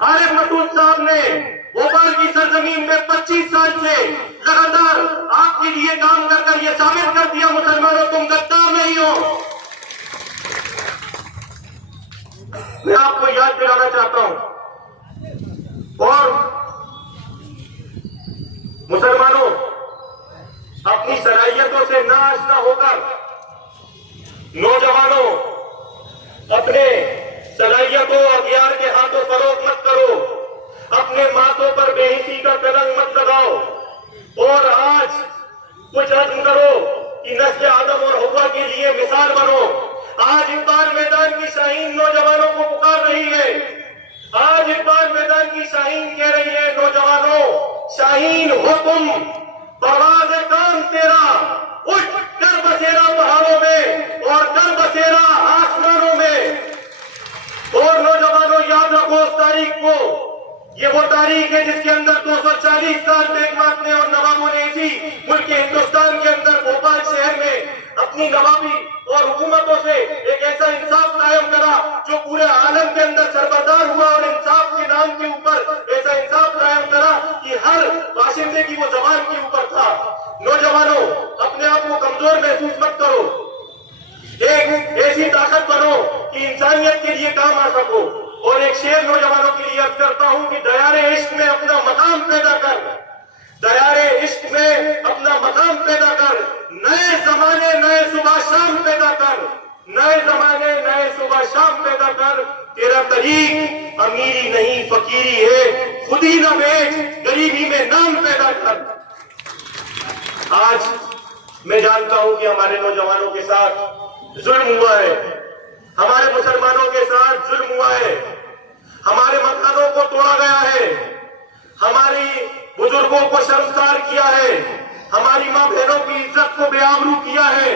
عارف مسعود صاحب نے بھوپال کی سرزمین میں 25 سال سے لگاتار آپ کے لیے کام کر کر یہ ثابت کر دیا مسلمانوں تم غدار نہیں ہو۔ میں آپ کو یاد دلانا چاہتا ہوں اور مسلمانوں اپنی صلاحیتوں سے ناآشنا ہو کر نوجوانوں اپنے صلاحیتوں اغیار کے ہاتھوں فروغ مت کرو، اپنے ماتھوں پر بے حسی کا کلنگ مت لگاؤ اور آج کچھ عزم کرو کہ نسل آدم اور حوا کے لیے مثال بنو۔ آج اقبال میدان کی شاہین نوجوانوں کو پکار رہی ہے، آج اقبال میدان کی شاہین کہہ رہی ہے نوجوانوں شاہین ہو تم، پرواز کام تیرا، اٹھ کر بسیرا پہاڑوں میں اور کر بسیرا آسمانوں میں۔ اور نوجوانوں یاد رکھو اس تاریخ کو، یہ وہ تاریخ ہے جس کے اندر 240 سال بیگ ماتنے اور نوابوں نے اسی ملک ہندوستان کے اندر بھوپال شہر میں اپنی نوابی اور حکومتوں سے ایک ایسا انصاف قائم کرا جو پورے عالم کے اندر سربردار ہوا، اور انصاف کے نام کے اوپر ایسا انصاف قائم کرا کہ ہر باشندے کی وہ زبان کے اوپر تھا۔ نوجوانوں اپنے آپ کو کمزور محسوس مت کرو، ایک ایسی طاقت بنو کہ انسانیت کے لیے کام آ سکو۔ اور ایک شعر نوجوانوں کے لیے عرض کرتا ہوں کہ دیار عشق میں اپنا مقام پیدا کر، دیار عشق میں اپنا مقام پیدا کر، نئے زمانے نئے صبح شام پیدا کر، نئے زمانے نئے صبح شام پیدا کر۔ تیرا طریق امیری نہیں فقیری ہے، خودی نہ بیچ غریبی میں نام پیدا کر۔ آج میں جانتا ہوں کہ ہمارے نوجوانوں کے ساتھ ظلم ہوا ہے، ہمارے مسلمانوں کے ساتھ ظلم ہوا ہے، ہمارے مکانوں کو توڑا گیا ہے، ہماری بزرگوں کو شرمسار کیا ہے، ہماری ماں بہنوں کی عزت کو بے آبرو کیا ہے،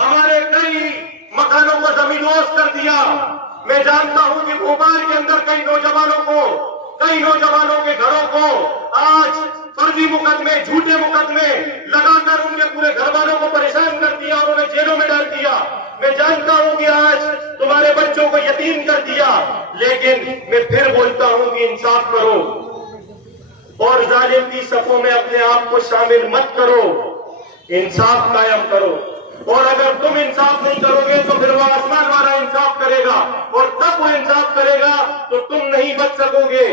ہمارے کئی مکانوں کو زمینوز کر دیا۔ میں جانتا ہوں کہ بھوپال کے اندر کئی نوجوانوں کے گھروں کو آج فرضی مقدمے جھوٹے مقدمے لگا کر ان کے پورے گھر والوں کو پریشان کر دیا اور انہیں جیلوں میں ڈال دیا۔ میں جانتا ہوں کہ آج تمہارے بچوں کو یتیم کر دیا، لیکن میں پھر بولتا ہوں کہ انصاف کرو اور ظالم کی صفوں میں اپنے آپ کو شامل مت کرو، انصاف قائم کرو۔ اور اگر تم انصاف نہیں کرو گے تو پھر وہ آسمان والا انصاف کرے گا، اور تب وہ انصاف کرے گا تو تم نہیں بچ سکو گے۔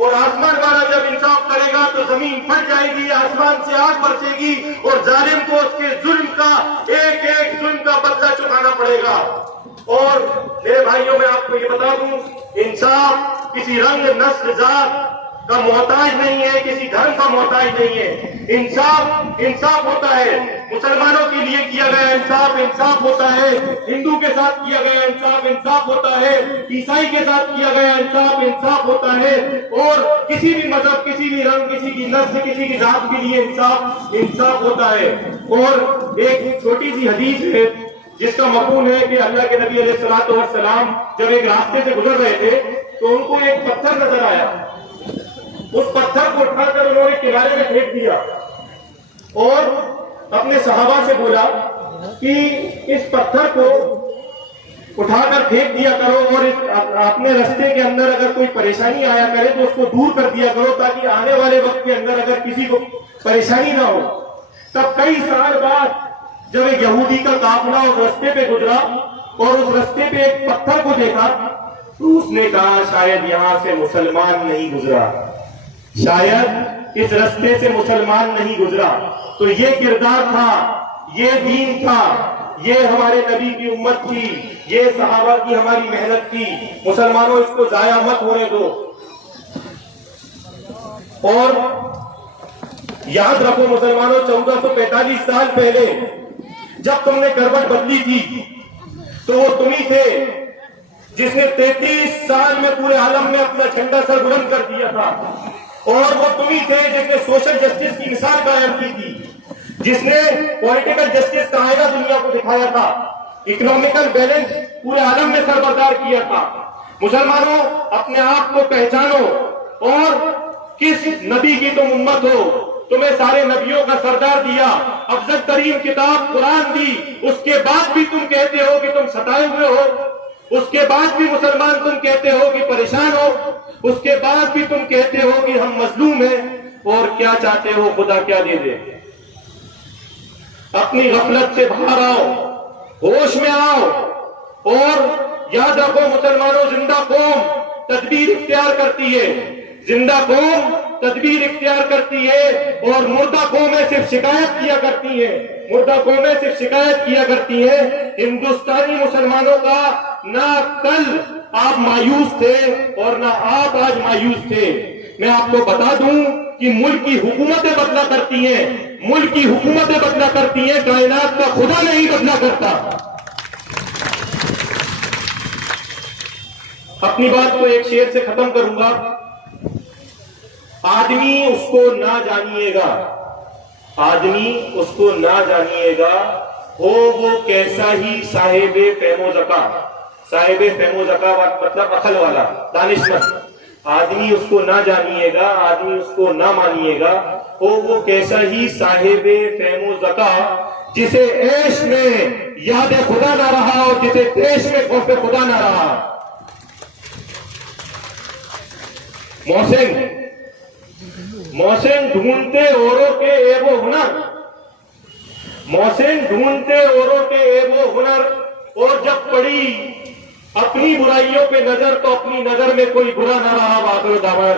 اور آسمان والا جب انصاف کرے گا تو زمین پھٹ جائے گی، آسمان سے آگ برسے گی اور ظالم کو اس کے ظلم کا ایک ایک ظلم کا بدلہ چکانا پڑے گا۔ اور میرے بھائیوں میں آپ کو یہ بتا دوں، انصاف کسی رنگ نسل ذات کا محتاج نہیں ہے، کسی دھرم کا محتاج نہیں ہے۔ انصاف ہوتا ہے مسلمانوں کے لیے کیا گیا انصاف ہوتا ہے، ہندو کے ساتھ کیا گیا انصاف ہوتا ہے، عیسائی کے ساتھ کیا گیا انصاف ہوتا ہے، اور کسی بھی مذہب، کسی بھی رنگ، کسی کی نسل، کسی کی ذات کے لیے انصاف ہوتا ہے۔ اور ایک چھوٹی سی حدیث ہے جس کا مفہوم ہے کہ اللہ کے نبی علیہ الصلوۃ والسلام جب ایک راستے سے گزر رہے تھے تو ان کو ایک پتھر نظر آیا، اس پتھر کو اٹھا کر انہوں نے کنارے میں پھینک دیا اور اپنے صحابہ سے بولا کہ اس پتھر کو اٹھا کر پھینک دیا کرو اور اپنے راستے کے اندر اگر کوئی پریشانی آیا کرے تو اس کو دور کر دیا کرو، تاکہ آنے والے وقت کے اندر اگر کسی کو پریشانی نہ ہو۔ تب کئی سال بعد جب ایک یہودی کا قافلہ اس راستے پہ گزرا اور اس راستے پہ ایک پتھر کو دیکھا تو اس نے کہا شاید یہاں سے مسلمان نہیں گزرا، شاید اس راستے سے مسلمان نہیں گزرا۔ تو یہ کردار تھا، یہ دین تھا، یہ ہمارے نبی کی امت تھی، یہ صحابہ کی ہماری محنت تھی۔ مسلمانوں اس کو ضائع مت ہونے دو۔ اور یاد رکھو مسلمانوں، 1445 سال پہلے جب تم نے کروٹ بدلی تھی تو وہ تم ہی تھے جس نے 33 سال میں پورے عالم میں اپنا جھنڈا سر بلند کر دیا تھا، اور وہ تم ہی تھے جس نے سوشل جسٹس کی مثال قائم کی تھی، جس نے پولیٹیکل جسٹس کا آئینہ دنیا کو دکھایا تھا، اکنامیکل بیلنس پورے عالم میں سربردار کیا تھا۔ مسلمانوں اپنے آپ کو پہچانو اور کس نبی کی تم امت ہو، تمہیں سارے نبیوں کا سردار دیا، افضل ترین کتاب قرآن دی، اس کے بعد بھی تم کہتے ہو کہ تم ستائے ہوئے ہو۔ اس کے بعد بھی مسلمان تم کہتے ہو کہ پریشان ہو، اس کے بعد بھی تم کہتے ہو کہ ہم مظلوم ہیں، اور کیا چاہتے ہو خدا کیا دے دے؟ اپنی غفلت سے باہر آؤ، ہوش میں آؤ، اور یاد رکھو مسلمانوں، زندہ قوم تدبیر اختیار کرتی ہے، زندہ قوم تدبیر اختیار کرتی ہے، اور مردہ قومیں صرف شکایت کیا کرتی ہیں، مردہ قومیں صرف شکایت کیا کرتی ہیں۔ ہندوستانی مسلمانوں کا نہ کل آپ مایوس تھے اور نہ آپ آج مایوس تھے۔ میں آپ کو بتا دوں کہ ملک کی حکومتیں بدلا کرتی ہیں، ملک کی حکومتیں بدلا کرتی ہیں، کائنات کا خدا نہیں بدلا کرتا۔ اپنی بات کو ایک شعر سے ختم کروں گا۔ آدمی اس کو نہ جانیے گا، آدمی اس کو نہ جانیے گا، ہو وہ کیسا ہی صاحب فہم و ذکا۔ صاحب فہم و ذکا مطلب عقل والا، دانشمند۔ آدمی اس کو نہ جانیے گا، آدمی اس کو نہ مانیے گا، ہو وہ کیسا ہی صاحب فہم و ذکا، جسے عیش میں یاد خدا نہ رہا اور جسے دیش میں خوف خدا نہ رہا۔ محسن ڈھونڈتے اوروں کے عیب و ہنر، محسن ڈھونڈتے اوروں کے عیب و ہنر، اور جب پڑی اپنی برائیوں پہ نظر تو اپنی نظر میں کوئی برا نہ رہا۔ بہادر دعویٰ